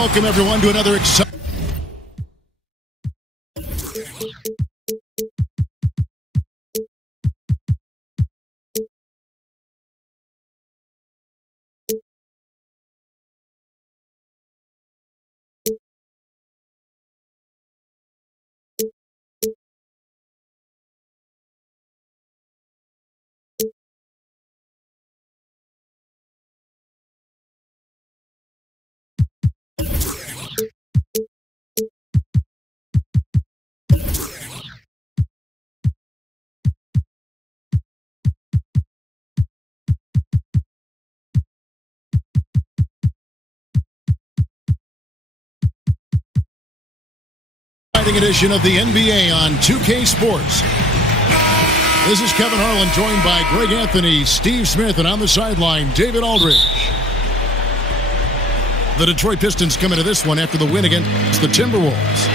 welcome everyone to another exciting. Edition of the NBA on 2K Sports. This is Kevin Harlan, joined by Greg Anthony, Steve Smith, and on the sideline, David Aldridge. The Detroit Pistons come into this one after the win against the Timberwolves.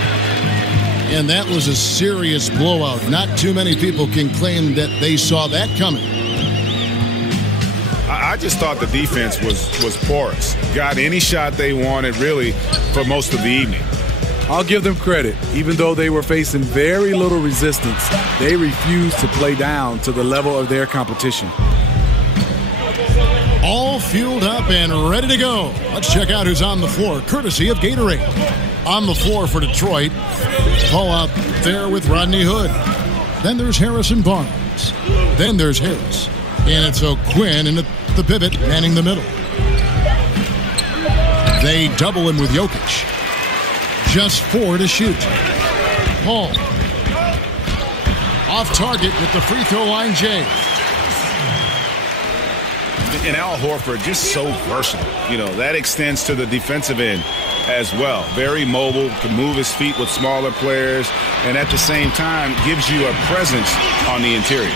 And that was a serious blowout. Not too many people can claim that they saw that coming. I just thought the defense was porous. Got any shot they wanted, really, for most of the evening. I'll give them credit. Even though they were facing very little resistance, they refused to play down to the level of their competition. All fueled up and ready to go. Let's check out who's on the floor, courtesy of Gatorade. On the floor for Detroit, Paul out there with Rodney Hood. Then there's Harrison Barnes. Then there's Harris. And it's O'Quinn in the pivot, manning the middle. They double him with Jokic. Just 4 to shoot. Paul. Off target with the free throw line, Jay. And Al Horford just so versatile. You know, that extends to the defensive end as well. Very mobile, can move his feet with smaller players, and at the same time gives you a presence on the interior.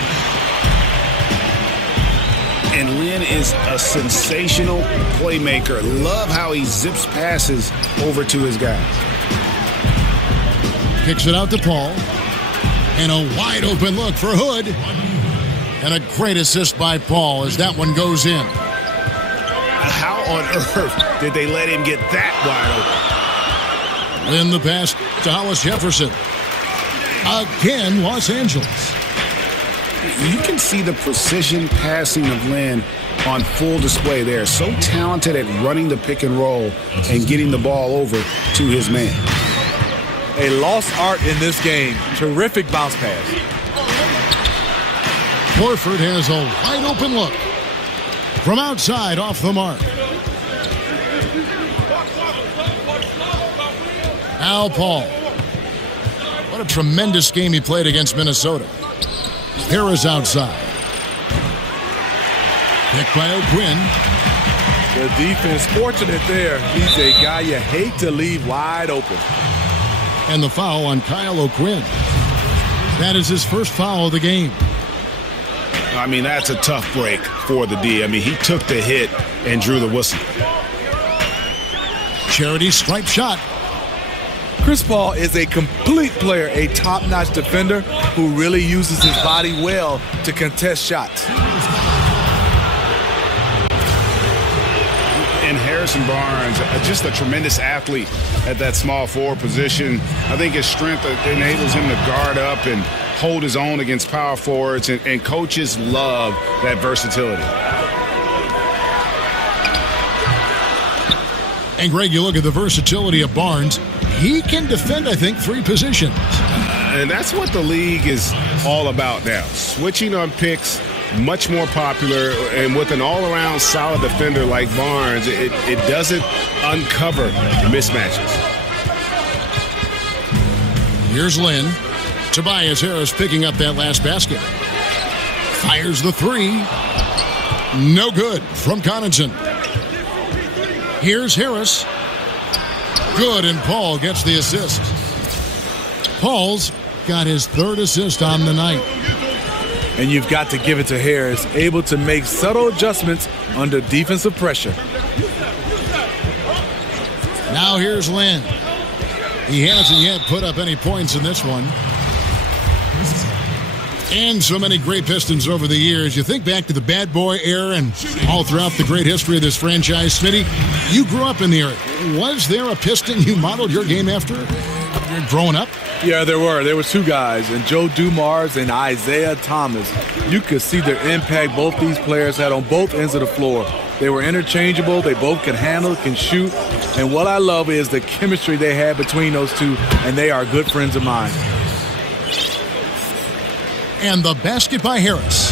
And Lynn is a sensational playmaker. Love how he zips passes over to his guys. Kicks it out to Paul. And a wide open look for Hood. And a great assist by Paul as that one goes in. How on earth did they let him get that wide open? Then the pass to Hollis Jefferson. Again, Los Angeles. You can see the precision passing of Lynn on full display there. So talented at running the pick and roll and getting the ball over to his man. A lost art in this game. Terrific bounce pass. Horford has a wide open look. From outside, off the mark. Al Paul. What a tremendous game he played against Minnesota. Harris outside. Picked by O'Quinn. The defense fortunate there. He's a guy you hate to leave wide open. And the foul on Kyle O'Quinn. That is his first foul of the game. I mean, that's a tough break for the D. I mean, he took the hit and drew the whistle. Charity stripe shot. Chris Paul is a complete player, a top-notch defender who really uses his body well to contest shots. And Harrison Barnes, just a tremendous athlete at that small forward position. I think his strength enables him to guard up and hold his own against power forwards, and coaches love that versatility. And Greg, you look at the versatility of Barnes. He can defend, I think, 3 positions. And that's what the league is all about now. Switching on picks, much more popular, and with an all-around solid defender like Barnes, it doesn't uncover mismatches. Here's Lynn. Tobias Harris picking up that last basket. Fires the 3. No good from Connaughton. Here's Harris. Good, and Paul gets the assist. Paul's got his 3rd assist on the night. And you've got to give it to Harris, able to make subtle adjustments under defensive pressure. Now here's Lynn. He hasn't yet put up any points in this one. And so many great Pistons over the years. You think back to the bad boy era and all throughout the great history of this franchise. Smitty, you grew up in the era. Was there a Piston you modeled your game after growing up? Yeah, there were. There were two guys, and Joe Dumars and Isaiah Thomas. You could see the impact both these players had on both ends of the floor. They were interchangeable. They both can handle, can shoot. And what I love is the chemistry they had between those two, and they are good friends of mine. And the basket by Harris.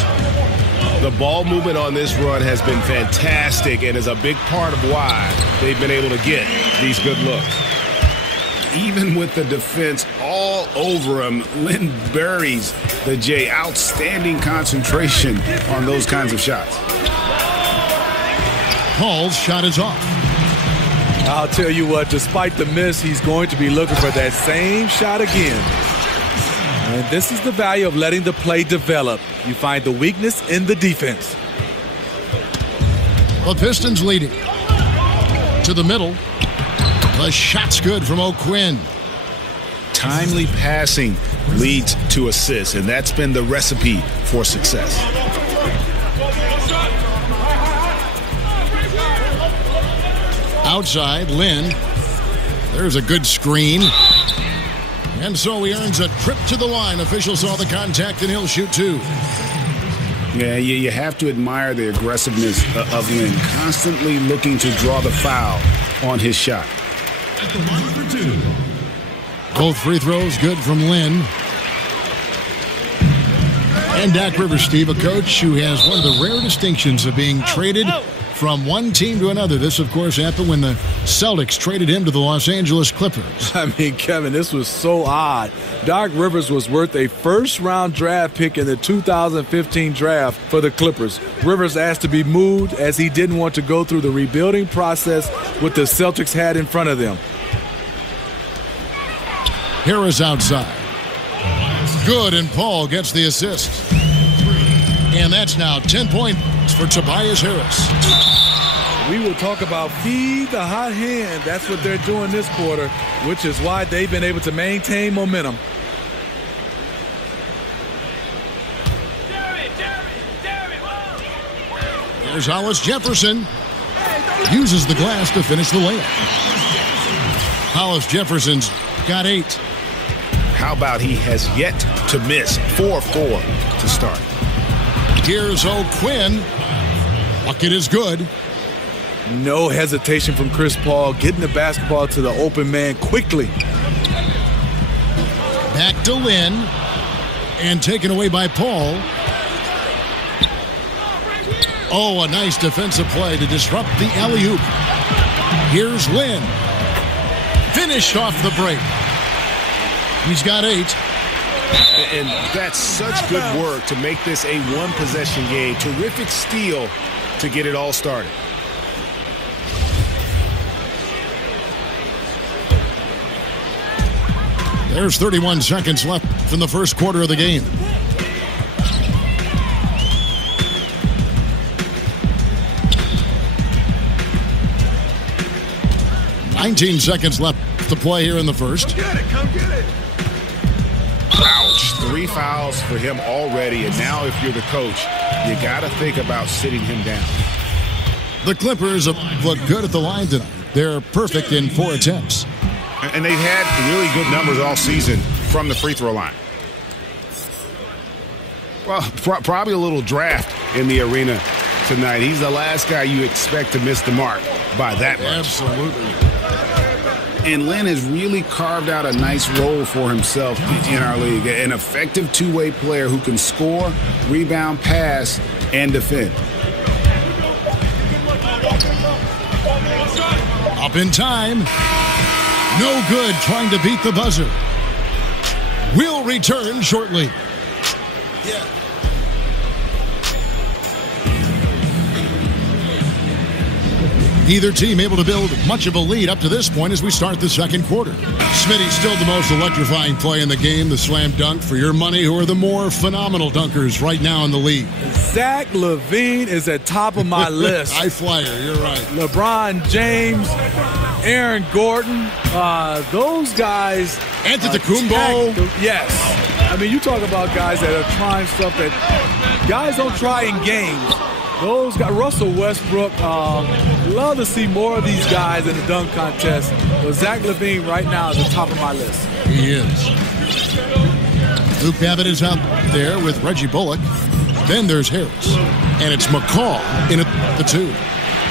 The ball movement on this run has been fantastic and is a big part of why they've been able to get these good looks. Even with the defense all over him, Lynn buries the J. Outstanding concentration on those kinds of shots. Paul's shot is off. I'll tell you what, despite the miss, he's going to be looking for that same shot again. And this is the value of letting the play develop. You find the weakness in the defense. The Pistons leading. To the middle. The shot's good from O'Quinn. Timely passing leads to assists, and that's been the recipe for success. Outside, Lynn. There's a good screen. And so he earns a trip to the line. Officials saw the contact, and he'll shoot two. Yeah, you have to admire the aggressiveness of Lynn, constantly looking to draw the foul on his shot. At the line for two. Both free throws good from Lynn. And Doc Rivers, Steve, a coach who has one of the rare distinctions of being traded from one team to another. This, of course, happened when the Celtics traded him to the Los Angeles Clippers. I mean, Kevin, this was so odd. Doc Rivers was worth a first-round draft pick in the 2015 draft for the Clippers. Rivers asked to be moved as he didn't want to go through the rebuilding process what the Celtics had in front of them. Harris outside. Good, and Paul gets the assist. And that's now 10 points for Tobias Harris. We will talk about feed the hot hand. That's what they're doing this quarter, which is why they've been able to maintain momentum. Here's Hollis Jefferson. Uses the glass to finish the layup. Hollis Jefferson's got 8. How about he has yet to miss 4-4 to start. Here's O'Quinn. Bucket is good. No hesitation from Chris Paul, getting the basketball to the open man quickly. Back to Lynn. And taken away by Paul. Oh, a nice defensive play to disrupt the alley-oop. Here's Lynn. Finished off the break. He's got 8. And that's such good work to make this a one-possession game. Terrific steal to get it all started. There's 31 seconds left in the first quarter of the game. $19 seconds left to play here in the first. Come get it. Ouch. 3 fouls for him already, and now if you're the coach, you got to think about sitting him down. The Clippers look good at the line tonight. They're perfect in 4 attempts. And they've had really good numbers all season from the free throw line. Well, probably a little draft in the arena tonight. He's the last guy you expect to miss the mark by that much. Absolutely. And Lynn has really carved out a nice role for himself in our league. An effective two-way player who can score, rebound, pass, and defend. Up in time. No good trying to beat the buzzer. We'll return shortly. Yeah. Neither team able to build much of a lead up to this point as we start the second quarter. Smitty's still the most electrifying play in the game, the slam dunk. For your money, who are the more phenomenal dunkers right now in the league? Zach LaVine is at top of my list. High flyer, you're right. LeBron James, Aaron Gordon, those guys. Antetokounmpo. Yes. I mean, you talk about guys that are trying stuff that guys don't try in games. Those guys, Russell Westbrook, love to see more of these guys in the dunk contest. But Zach LaVine right now is the top of my list. He is. Luke Babbitt is out there with Reggie Bullock. Then there's Harris. And it's McCall in at the 2.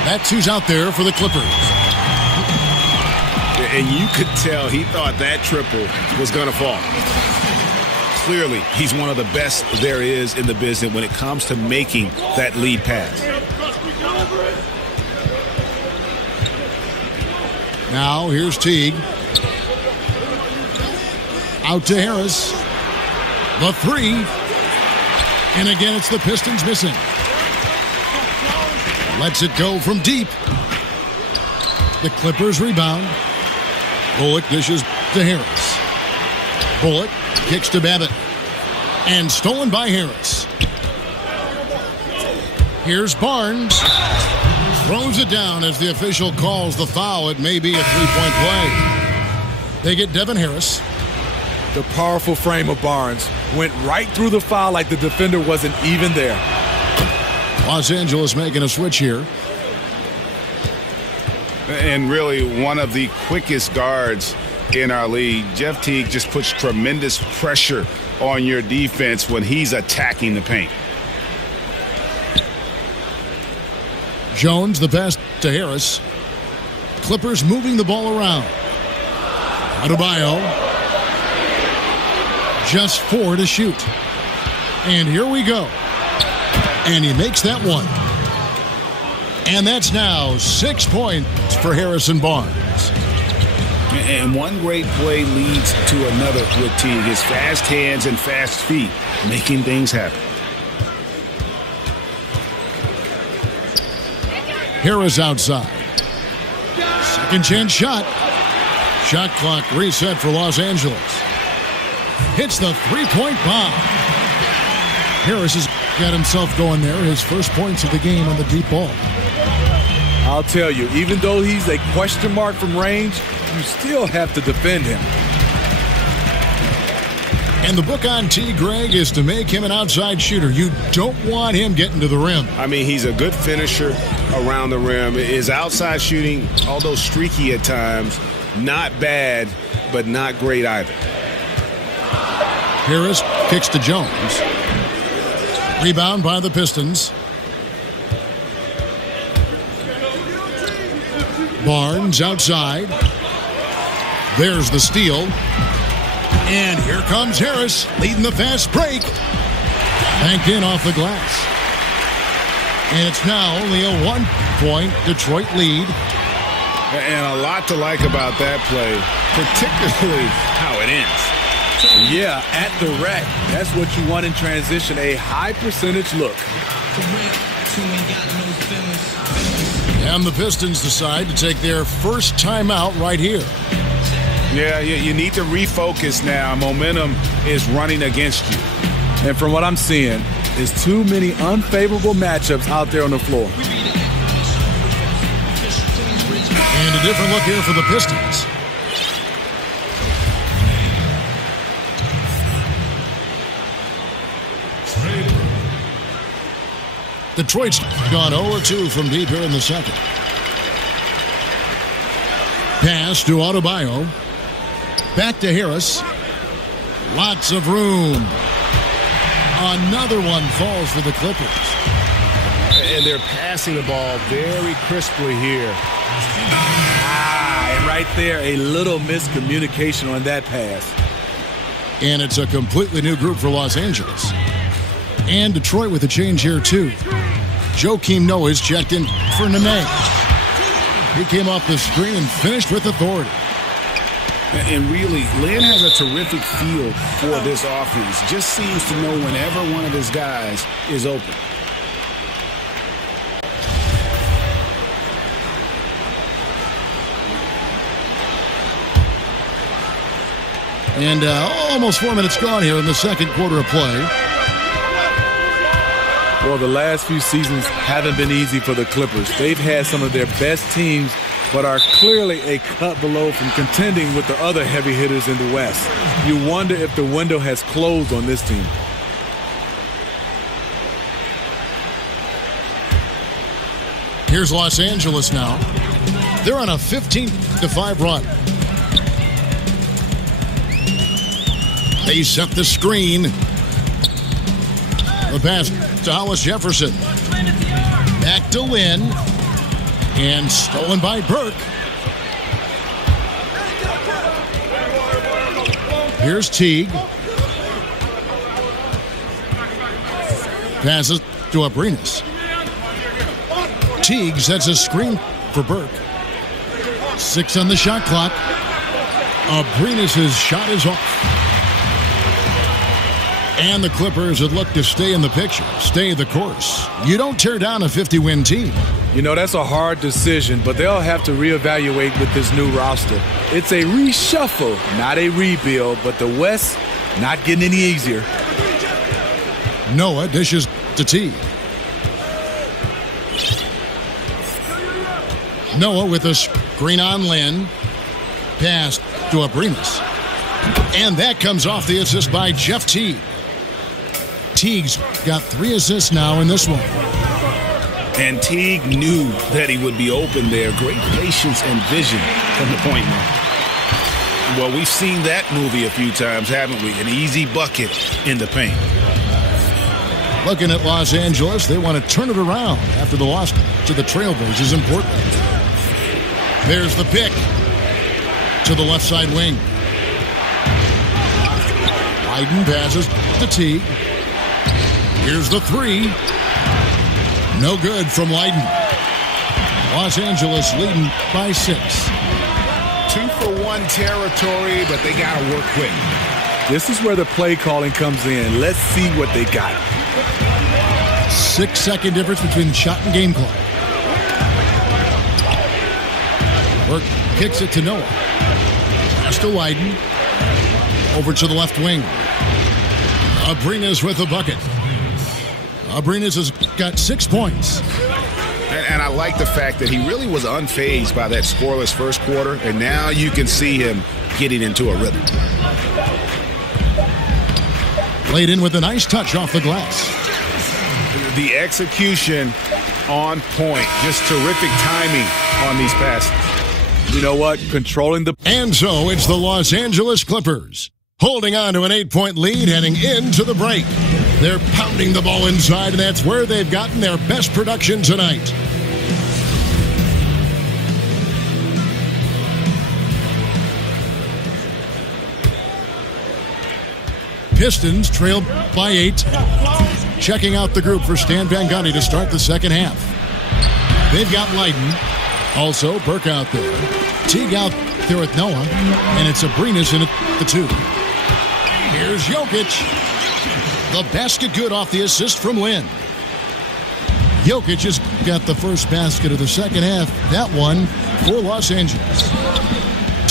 That's who's out there for the Clippers. And you could tell he thought that triple was going to fall. Clearly, he's one of the best there is in the business when it comes to making that lead pass. Now, here's Teague. Out to Harris. The 3. And again, it's the Pistons missing. Lets it go from deep. The Clippers rebound. Bullock dishes to Harris. Bullock kicks to Babbitt. And stolen by Harris. Here's Barnes. Throws it down as the official calls the foul. It may be a three-point play. They get Devin Harris. The powerful frame of Barnes went right through the foul like the defender wasn't even there. Los Angeles making a switch here. And really one of the quickest guards in our league. Jeff Teague just puts tremendous pressure on your defense when he's attacking the paint. Jones, the pass to Harris. Clippers moving the ball around. Adebayo. Just 4 to shoot. And here we go. And he makes that one. And that's now 6 points for Harrison Barnes. And one great play leads to another with Teague. His fast hands and fast feet making things happen. Harris outside. Second chance shot. Shot clock reset for Los Angeles. Hits the three-point bomb. Harris has got himself going there. His first points of the game on the deep ball. I'll tell you, even though he's a question mark from range, you still have to defend him. And the book on T, Greg, is to make him an outside shooter. You don't want him getting to the rim. I mean, he's a good finisher around the rim. His outside shooting, although streaky at times, not bad, but not great either. Harris kicks to Jones. Rebound by the Pistons. Barnes outside. There's the steal. And here comes Harris leading the fast break. Banked in off the glass. And it's now only a 1-point Detroit lead. And a lot to like about that play, particularly how it ends. Yeah, at the rack. That's what you want in transition, a high percentage look. And the Pistons decide to take their first timeout right here. Yeah, you need to refocus now. Momentum is running against you. And from what I'm seeing, there's too many unfavorable matchups out there on the floor. And a different look here for the Pistons. Detroit's gone 0-2 from deep here in the second. Pass to Adebayo. Back to Harris. Lots of room. Another one falls for the Clippers. And they're passing the ball very crisply here. And right there, a little miscommunication on that pass. And it's a completely new group for Los Angeles. And Detroit with a change here, too. Joakim Noah is checked in for Nene. He came off the screen and finished with authority. And really, Lynn has a terrific feel for this offense. Just seems to know whenever one of his guys is open. And almost 4 minutes gone here in the second quarter of play. Well, the last few seasons haven't been easy for the Clippers. They've had some of their best teams but are clearly a cut below from contending with the other heavy hitters in the West. You wonder if the window has closed on this team. Here's Los Angeles now. They're on a 15-5 run. They set the screen. The pass to Hollis Jefferson. Back to Lynn. And stolen by Burke. Here's Teague. Passes to Abrinas. Teague sets a screen for Burke. 6 on the shot clock. Abrinas' shot is off. And the Clippers would look to stay in the picture, stay the course. You don't tear down a 50-win team. You know, that's a hard decision, but they'll have to reevaluate with this new roster. It's a reshuffle, not a rebuild, but the West not getting any easier. Noah dishes to T. Noah with a screen on Lynn. Pass to Abrinas. And that comes off the assist by Jeff Teague. Teague's got 3 assists now in this one. And Teague knew that he would be open there. Great patience and vision from the point man. Well, we've seen that movie a few times, haven't we? An easy bucket in the paint. Looking at Los Angeles, they want to turn it around after the loss to the Trailblazers in Portland. There's the pick to the left side wing. Biden passes to Teague. Here's the 3. No good from Leiden. Los Angeles leading by 6. 2-for-1 territory, but they got to work quick. This is where the play calling comes in. Let's see what they got. 6-second difference between shot and game clock. Burke kicks it to Noah. Pass to Leiden. Over to the left wing. Abrinas with a bucket. Abrinas has got 6 points. And I like the fact that he really was unfazed by that scoreless first quarter, and now you can see him getting into a rhythm. Laid in with a nice touch off the glass. The execution on point. Just terrific timing on these passes. You know what? Controlling the... And so it's the Los Angeles Clippers holding on to an 8-point lead heading into the break. They're pounding the ball inside, and that's where they've gotten their best production tonight. Pistons trail by 8. Checking out the group for Stan Van Gundy to start the second half. They've got Leiden. Also, Burke out there. Teague out there with Noah. And it's Abrinas in at the 2. Here's Jokic. The basket good off the assist from Lynn. Jokic has got the first basket of the second half. That one for Los Angeles.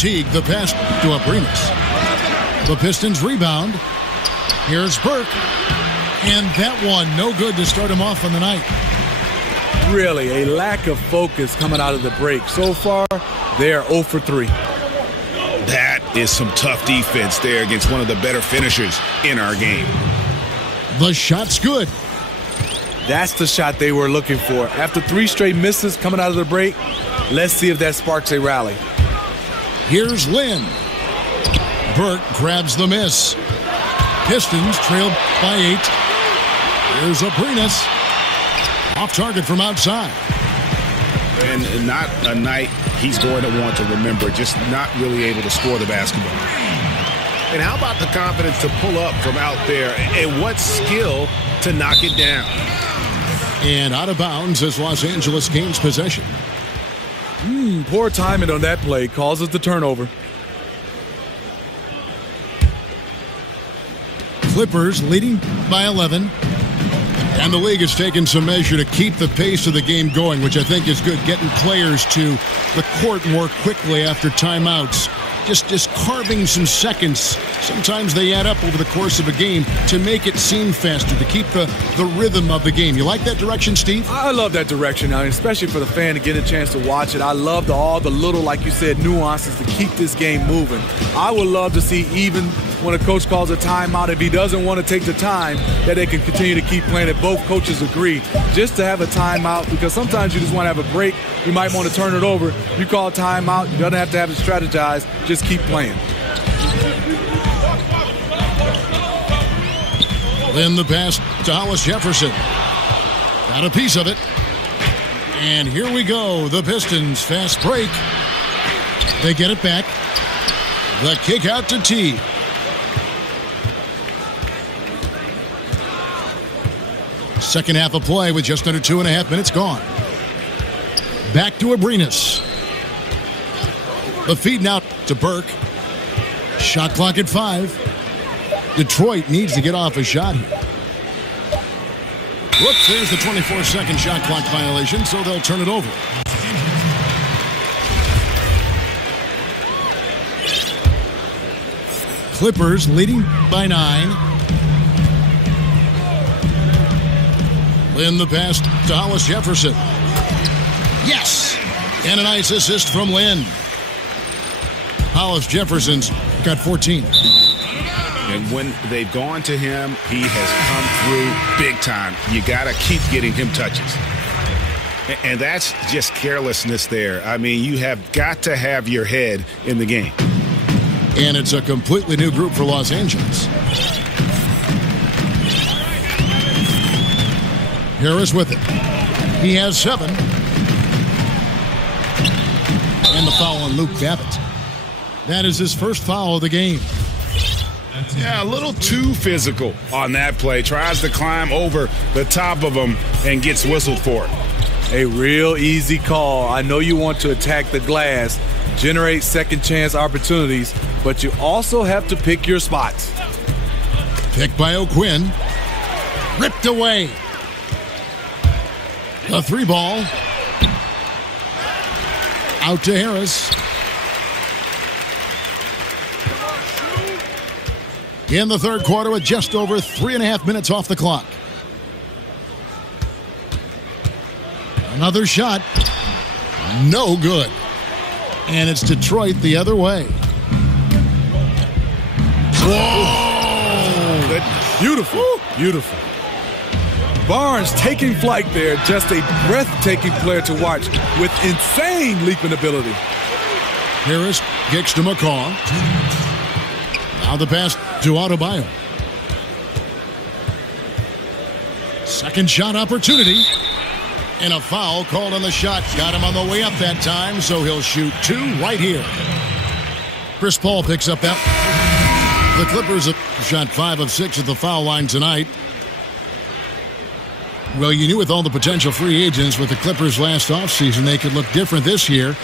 Teague, the pass to Abrinas. The Pistons rebound. Here's Burke. And that one, no good to start him off on the night. Really, a lack of focus coming out of the break. So far, they are 0 for 3. That is some tough defense there against one of the better finishers in our game. The shot's good. That's the shot they were looking for. After 3 straight misses coming out of the break, let's see if that sparks a rally. Here's Lynn. Burke grabs the miss. Pistons trail by 8. Here's Abrinas. Off target from outside. And not a night he's going to want to remember, just not really able to score the basketball. And how about the confidence to pull up from out there, and what skill to knock it down. And out of bounds as Los Angeles gains possession. Poor timing on that play causes the turnover. Clippers leading by 11. And the league has taken some measure to keep the pace of the game going, which I think is good, getting players to the court more quickly after timeouts. just carving some seconds. Sometimes they add up over the course of a game to make it seem faster, to keep the rhythm of the game. You like that direction, Steve? I love that direction, especially for the fan to get a chance to watch it. I love all the little, like you said, nuances to keep this game moving. I would love to see, even when a coach calls a timeout, if he doesn't want to take the time, that they can continue to keep playing it. Both coaches agree just to have a timeout, because sometimes you just want to have a break. You might want to turn it over. You call a timeout. You don't have to have it strategized. Just keep playing. Then the pass to Hollis Jefferson. Got a piece of it. And here we go. The Pistons fast break. They get it back. The kick out to T. Second half of play with just under 2.5 minutes gone. Back to Abrinas. The feed now to Burke. Shot clock at 5. Detroit needs to get off a shot here. Whoops, there's the 24-second shot clock violation, so they'll turn it over. Clippers leading by 9. Lynn the pass to Hollis Jefferson. Yes! And a nice assist from Lynn. Hollis Jefferson's got 14. And when they've gone to him, he has come through big time. You got to keep getting him touches. And that's just carelessness there. I mean, you have got to have your head in the game. And it's a completely new group for Los Angeles. Harris with it. He has 7. And the foul on Luke Babbitt. That is his first foul of the game. Yeah, a little too physical on that play. Tries to climb over the top of him and gets whistled for it. A real easy call. I know you want to attack the glass, generate second chance opportunities, but you also have to pick your spots. Picked by O'Quinn. Ripped away. A 3-ball. Out to Harris. In the third quarter with just over 3.5 minutes off the clock. Another shot. No good. And it's Detroit the other way. Whoa! Goodness. Beautiful. Beautiful. Barnes taking flight there. Just a breathtaking player to watch with insane leaping ability. Harris kicks to McCaw. Now the pass to Adebayo. Second shot opportunity. And a foul called on the shot. Got him on the way up that time, so he'll shoot 2 right here. Chris Paul picks up that. The Clippers have shot 5 of 6 at the foul line tonight. Well, you knew with all the potential free agents with the Clippers last offseason, they could look different this year.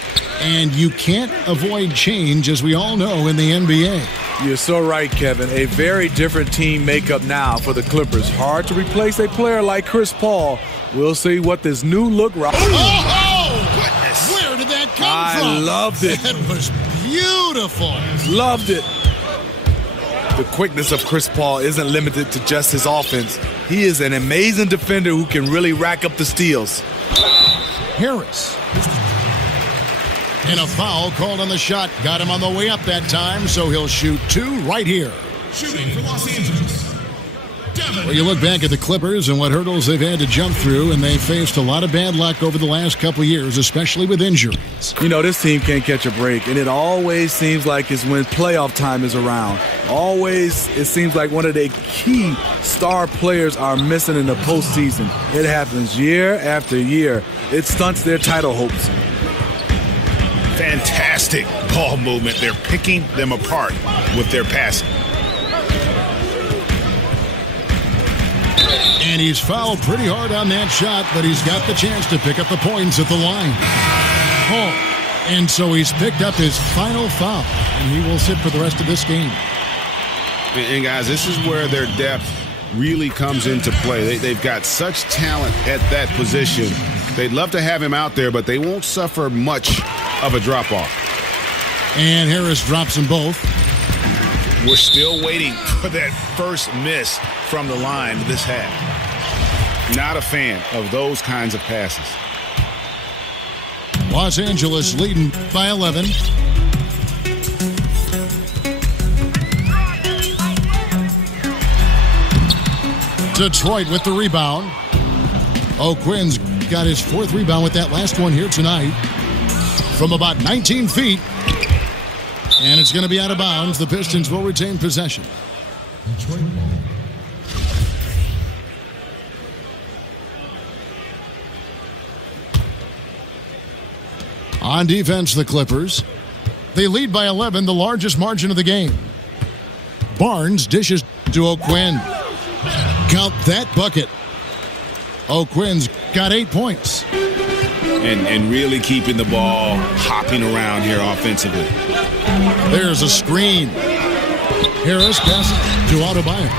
And you can't avoid change, as we all know, in the NBA. You're so right, Kevin. A very different team makeup now for the Clippers. Hard to replace a player like Chris Paul. We'll see what this new look... Oh, goodness! Where did that come from? I loved it. That was beautiful. Loved it. The quickness of Chris Paul isn't limited to just his offense. He is an amazing defender who can really rack up the steals. Harris. And a foul called on the shot. Got him on the way up that time, so he'll shoot 2 right here. Shooting for Los Angeles. Well, you look back at the Clippers and what hurdles they've had to jump through, and they faced a lot of bad luck over the last couple of years, especially with injuries. You know, this team can't catch a break, and it always seems like it's when playoff time is around. Always, it seems like one of their key star players are missing in the postseason. It happens year after year. It stunts their title hopes. Fantastic ball movement. They're picking them apart with their passing. And he's fouled pretty hard on that shot, but he's got the chance to pick up the points at the line. Oh, and so he's picked up his final foul, and he will sit for the rest of this game. And guys, this is where their depth really comes into play. They've got such talent at that position. They'd love to have him out there, but they won't suffer much of a drop-off. And Harris drops them both. We're still waiting for that first miss from the line this half. Not a fan of those kinds of passes. Los Angeles leading by 11. Detroit with the rebound. O'Quinn's got his fourth rebound with that last one here tonight. From about 19 feet. And it's going to be out of bounds. The Pistons will retain possession. Detroit ball. On defense, the Clippers. They lead by 11, the largest margin of the game. Barnes dishes to O'Quinn. Count that bucket. O'Quinn's got 8 points. And really keeping the ball hopping around here offensively. There's a screen. Harris passes to Adebayo.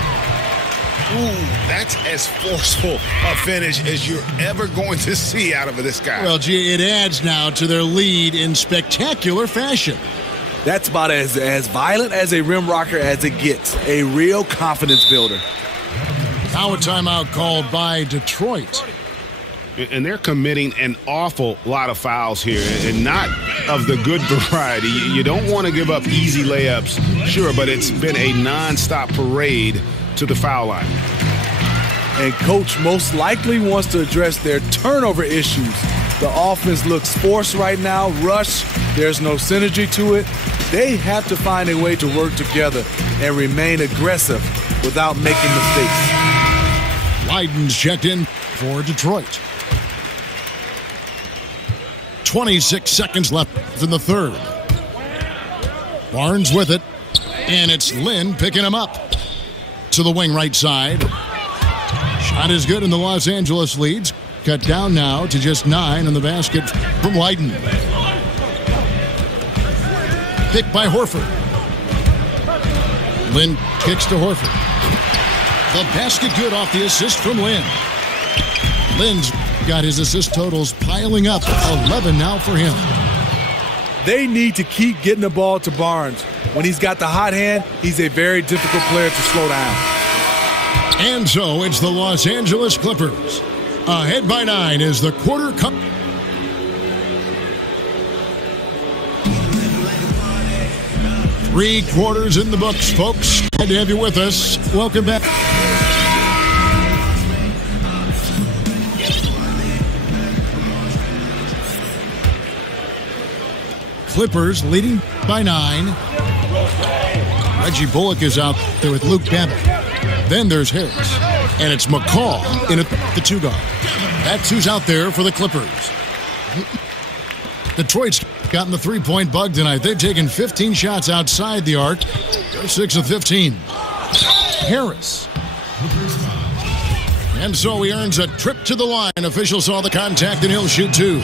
Ooh, that's as forceful a finish as you're ever going to see out of this guy. Well, gee, it adds now to their lead in spectacular fashion. That's about as violent as a rim rocker as it gets. A real confidence builder. Now a timeout called by Detroit. And they're committing an awful lot of fouls here, and not of the good variety. You don't want to give up easy layups, sure, but it's been a nonstop parade to the foul line. And Coach most likely wants to address their turnover issues. The offense looks forced right now, rush, there's no synergy to it. They have to find a way to work together and remain aggressive without making mistakes. Leiden's checked in for Detroit. 26 seconds left in the third. Barnes with it, and it's Lynn picking him up. To the wing right side. Shot is good, and the Los Angeles leads. Cut down now to just 9 on the basket from Leiden. Picked by Horford. Lynn kicks to Horford. The basket good off the assist from Lynn. Lynn's got his assist totals piling up. 11 now for him. They need to keep getting the ball to Barnes. When he's got the hot hand, he's a very difficult player to slow down. And so it's the Los Angeles Clippers. Ahead by 9 is the quarter cup. Three quarters in the books, folks. Glad to have you with us. Welcome back. Clippers leading by 9. Reggie Bullock is out there with Luke Babbitt. Then there's Harris. And it's McCall in the 2-guard. That's who's out there for the Clippers. Detroit's gotten the three-point bug tonight. They've taken 15 shots outside the arc. They're 6 of 15. Harris. And so he earns a trip to the line. Officials saw the contact, and he'll shoot 2.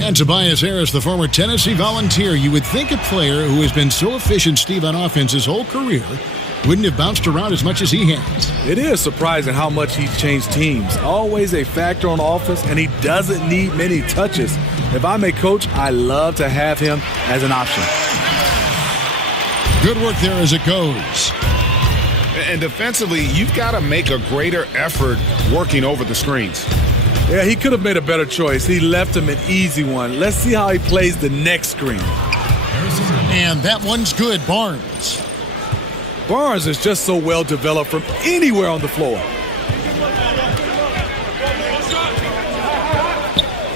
And Tobias Harris, the former Tennessee Volunteer. You would think a player who has been so efficient, Steve, on offense his whole career wouldn't have bounced around as much as he has. It is surprising how much he's changed teams. Always a factor on offense, and he doesn't need many touches. If I'm a coach, I love to have him as an option. Good work there as it goes. And defensively, you've got to make a greater effort working over the screens. Yeah, he could have made a better choice. He left him an easy one. Let's see how he plays the next screen. And that one's good, Barnes. Barnes is just so well developed from anywhere on the floor.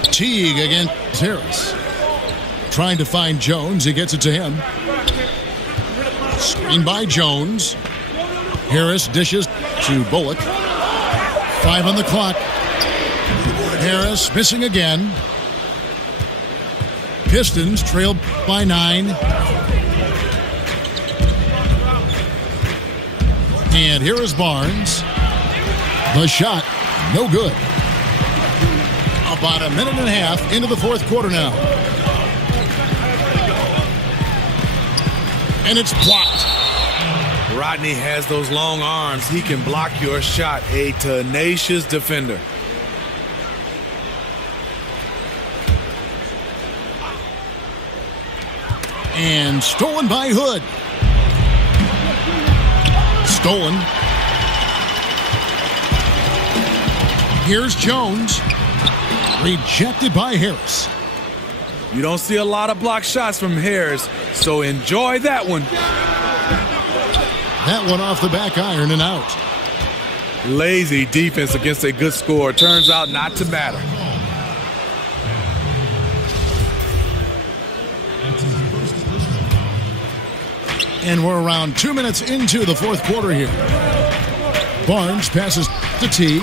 Teague against Harris. Trying to find Jones. He gets it to him. Screen by Jones. Harris dishes to Bullock. 5 on the clock. Harris missing again. Pistons trail by 9. And here is Barnes. The shot, no good. About a minute and a half into the fourth quarter now. And it's blocked. Rodney has those long arms. He can block your shot. A tenacious defender. And stolen by Hood. Stolen. Here's Jones. Rejected by Harris. You don't see a lot of block shots from Harris, so enjoy that one. That one off the back iron and out. Lazy defense against a good score. Turns out not to matter. And we're around 2 minutes into the fourth quarter here. Barnes passes to Teague.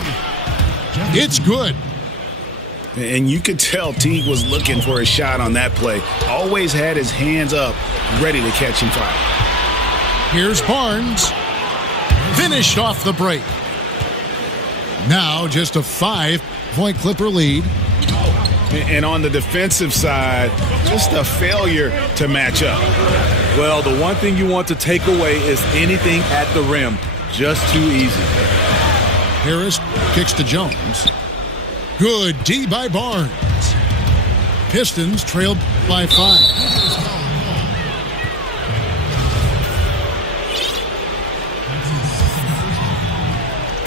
It's good. And you could tell Teague was looking for a shot on that play. Always had his hands up, ready to catch and fire. Here's Barnes. Finished off the break. Now just a 5-point Clipper lead. And on the defensive side, just a failure to match up. Well, the one thing you want to take away is anything at the rim. Just too easy. Harris kicks to Jones. Good D by Barnes. Pistons trailed by 5.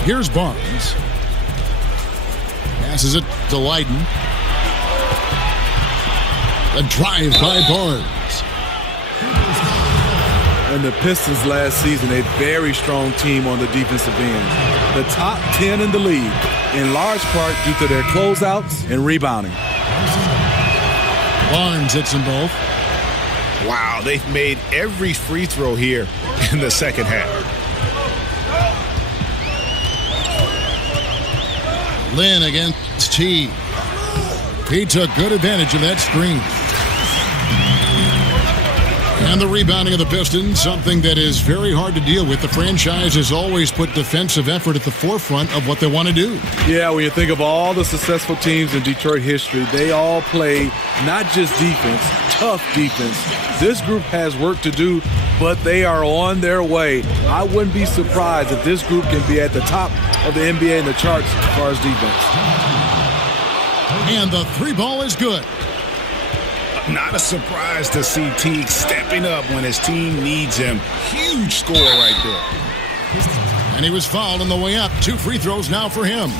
Here's Barnes. Passes it to Leiden. A drive by Barnes. And the Pistons last season, a very strong team on the defensive end. The top 10 in the league, in large part due to their closeouts and rebounding. Barnes hits them both. Wow, they've made every free throw here in the second half. Lynn against T. He took good advantage of that screen. And the rebounding of the Pistons, something that is very hard to deal with. The franchise has always put defensive effort at the forefront of what they want to do. Yeah, when you think of all the successful teams in Detroit history, they all play not just defense, tough defense. This group has work to do, but they are on their way. I wouldn't be surprised if this group can be at the top of the NBA in the charts as far as defense. And the three ball is good. Not a surprise to see Teague stepping up when his team needs him. Huge score right there. And he was fouled on the way up. 2 free throws now for him.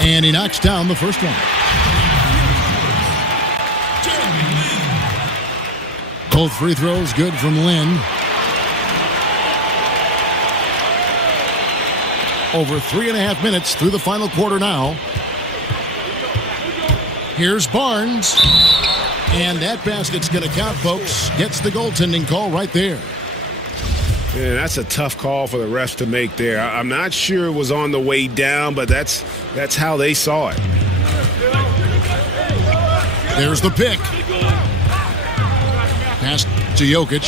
And he knocks down the first one. Both free throws good from Lynn. Over 3.5 minutes through the final quarter now. Here's Barnes. And that basket's going to count, folks. Gets the goaltending call right there. Yeah, that's a tough call for the refs to make there. I'm not sure it was on the way down, but that's how they saw it. There's the pick. Pass to Jokic.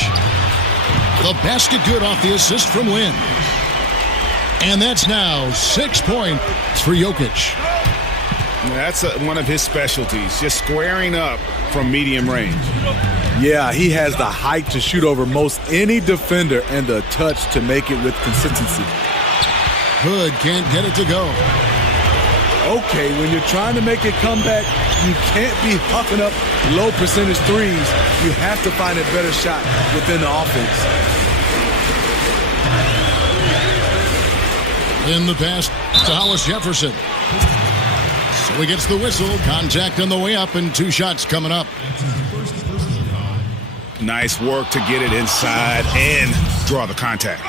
The basket good off the assist from Lynn. And that's now 6 points for Jokic. That's one of his specialties, just squaring up from medium range. Yeah, he has the height to shoot over most any defender and the touch to make it with consistency. Hood can't get it to go. Okay, when you're trying to make a comeback, you can't be huffing up low percentage threes. You have to find a better shot within the offense. In the pass to Hollis Jefferson. So he gets the whistle. Contact on the way up and 2 shots coming up. Nice work to get it inside and draw the contact.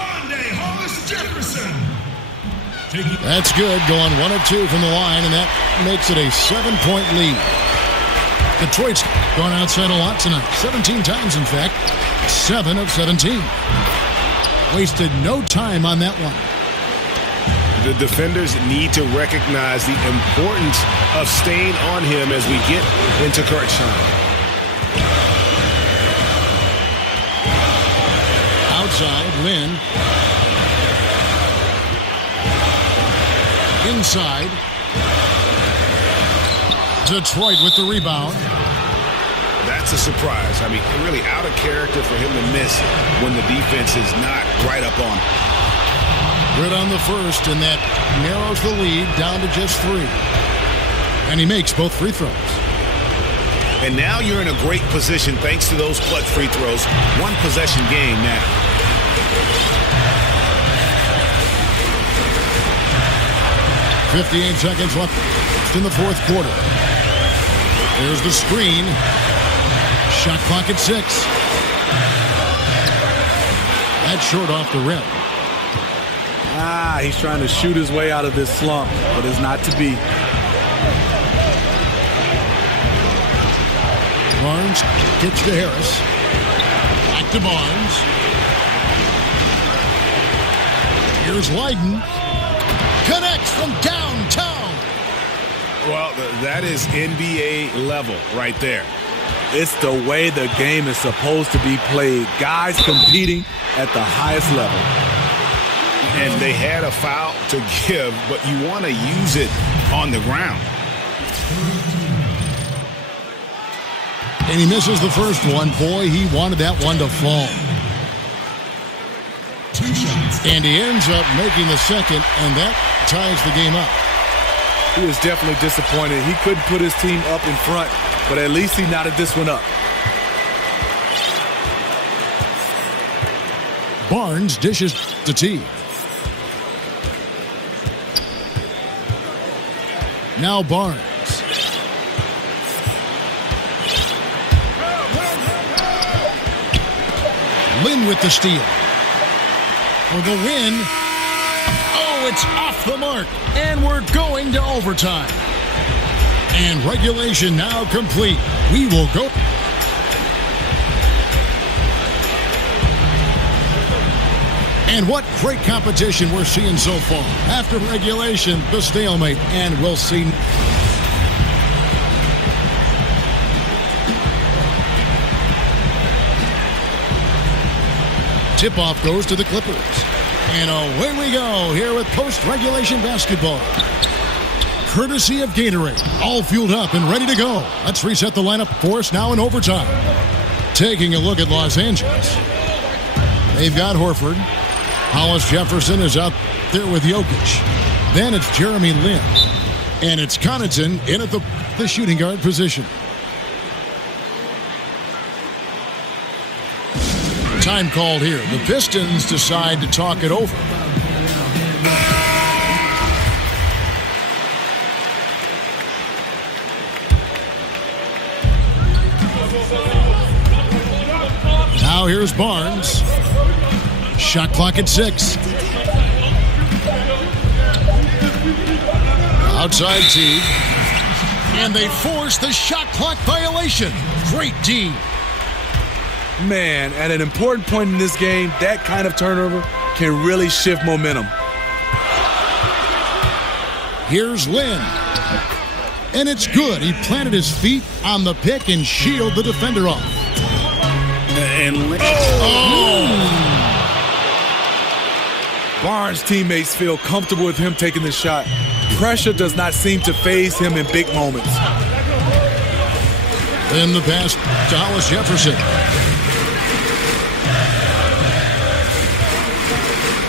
That's good. Going 1 of 2 from the line, and that makes it a 7-point lead. Detroit's gone outside a lot tonight. 17 times, in fact. 7 of 17. Wasted no time on that one. The defenders need to recognize the importance of staying on him as we get into crunch time. Outside, Lynn. Inside. Detroit with the rebound. That's a surprise. I mean, really out of character for him to miss when the defense is not right up on him. Good on the first, and that narrows the lead down to just 3. And he makes both free throws. And now you're in a great position thanks to those clutch free throws. One possession game now. .58 seconds left in the fourth quarter. There's the screen. Shot clock at 6. That's short off the rim. He's trying to shoot his way out of this slump, but it's not to be. Barnes kicks to Harris. Back to Barnes. Here's Leiden. Connects from downtown. Well, that is NBA level right there. It's the way the game is supposed to be played. Guys competing at the highest level. And they had a foul to give, but you want to use it on the ground. And he misses the first one. Boy, he wanted that one to fall. 2 shots. And he ends up making the second, and that ties the game up. He was definitely disappointed. He couldn't put his team up in front, but at least he knotted this one up. Barnes dishes to T. Now Barnes. Lynn with the steal. For the win. Oh, it's off the mark. And we're going to overtime. And regulation now complete. We will go. And what great competition we're seeing so far. After regulation, the stalemate, and we'll see. Tip-off goes to the Clippers. And away we go here with post-regulation basketball. Courtesy of Gatorade. All fueled up and ready to go. Let's reset the lineup for us now in overtime. Taking a look at Los Angeles. They've got Horford. Hollis Jefferson is out there with Jokic. Then it's Jeremy Lin. And it's Connaughton in at the shooting guard position. Time called here. The Pistons decide to talk it over. Now here's Barnes. Shot clock at 6. Outside T. And they force the shot clock violation. Great D. Man, at an important point in this game, that kind of turnover can really shift momentum. Here's Lynn. And it's good. He planted his feet on the pick and shielded the defender off. And Barnes' teammates feel comfortable with him taking the shot. Pressure does not seem to faze him in big moments. Then the pass to Hollis Jefferson.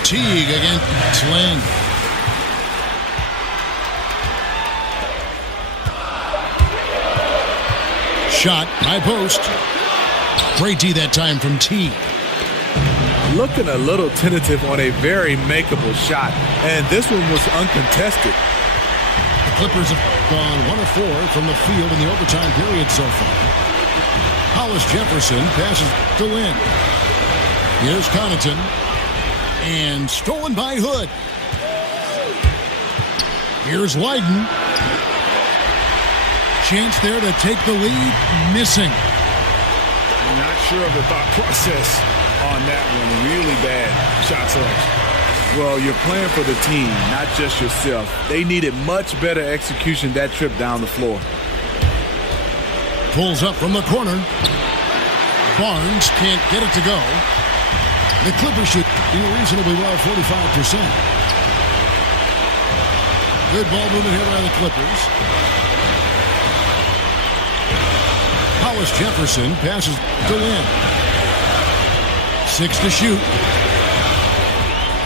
Teague against Lynn. Shot, high post. Great D that time from Teague. Looking a little tentative on a very makeable shot, and this one was uncontested. The Clippers have gone 1 of 4 from the field in the overtime period so far. Hollis Jefferson passes to Lynn. Here's Connaughton. And stolen by Hood. Here's Leiden. Chance there to take the lead. Missing. I'm not sure of the thought process on that one. Really bad shot selection. Well, you're playing for the team, not just yourself. They needed much better execution that trip down the floor. Pulls up from the corner. Barnes can't get it to go. The Clippers shoot reasonably well, 45%. Good ball movement here by the Clippers. Hollis Jefferson passes to Lynn. 6 to shoot.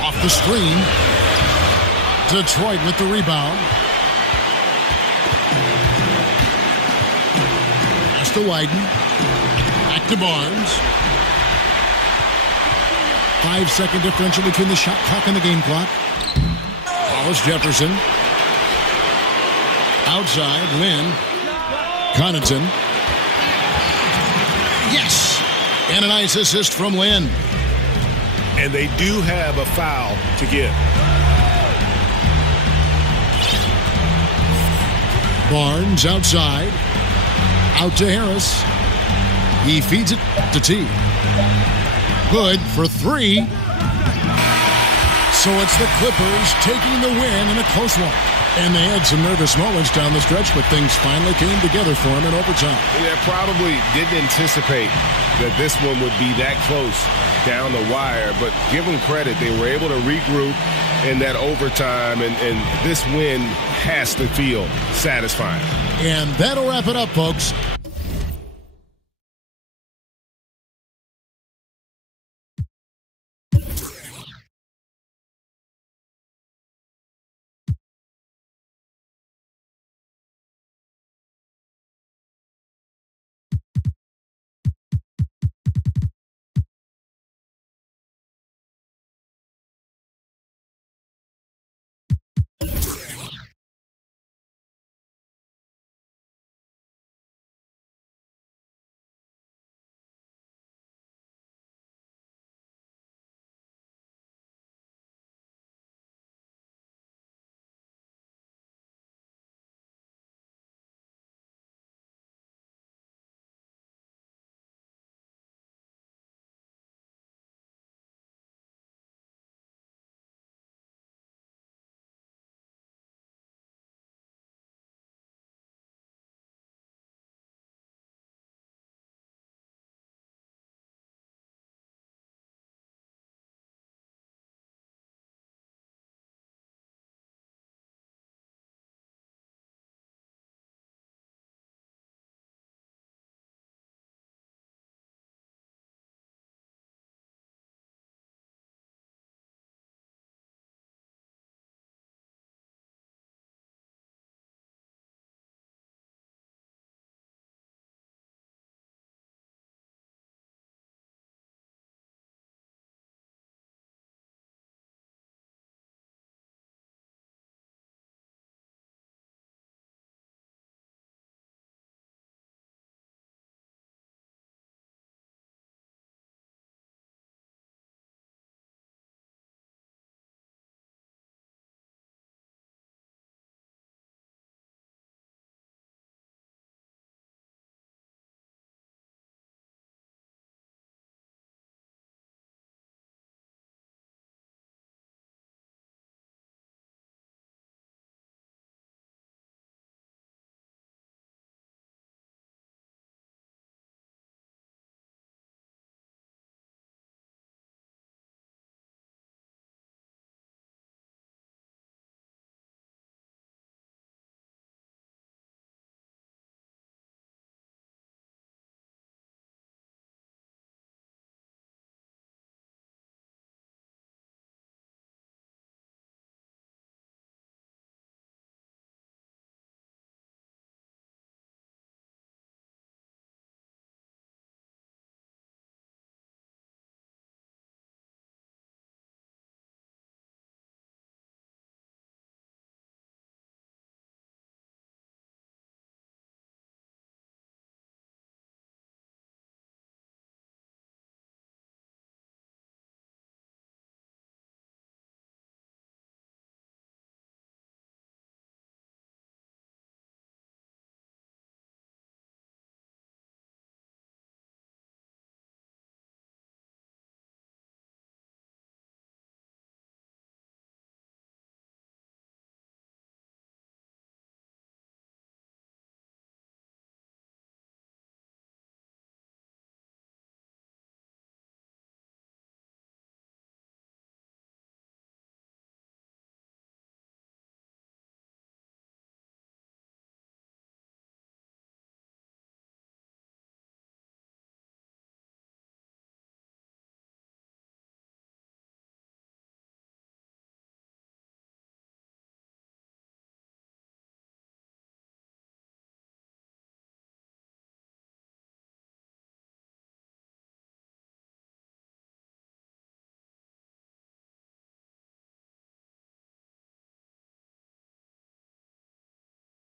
Off the screen. Detroit with the rebound. Pass to Wyden. Back to Barnes. 5-second differential between the shot clock and the game clock. Hollis Jefferson. Outside, Lynn. Connaughton. Yes! And a nice assist from Lynn. And they do have a foul to give. Barnes outside. Out to Harris. He feeds it to T. Good for 3. So it's the Clippers taking the win in a close one. And they had some nervous moments down the stretch, but things finally came together for them in overtime. They probably didn't anticipate that this one would be that close down the wire, but give them credit. They were able to regroup in that overtime, and this win has to feel satisfying. And that'll wrap it up, folks.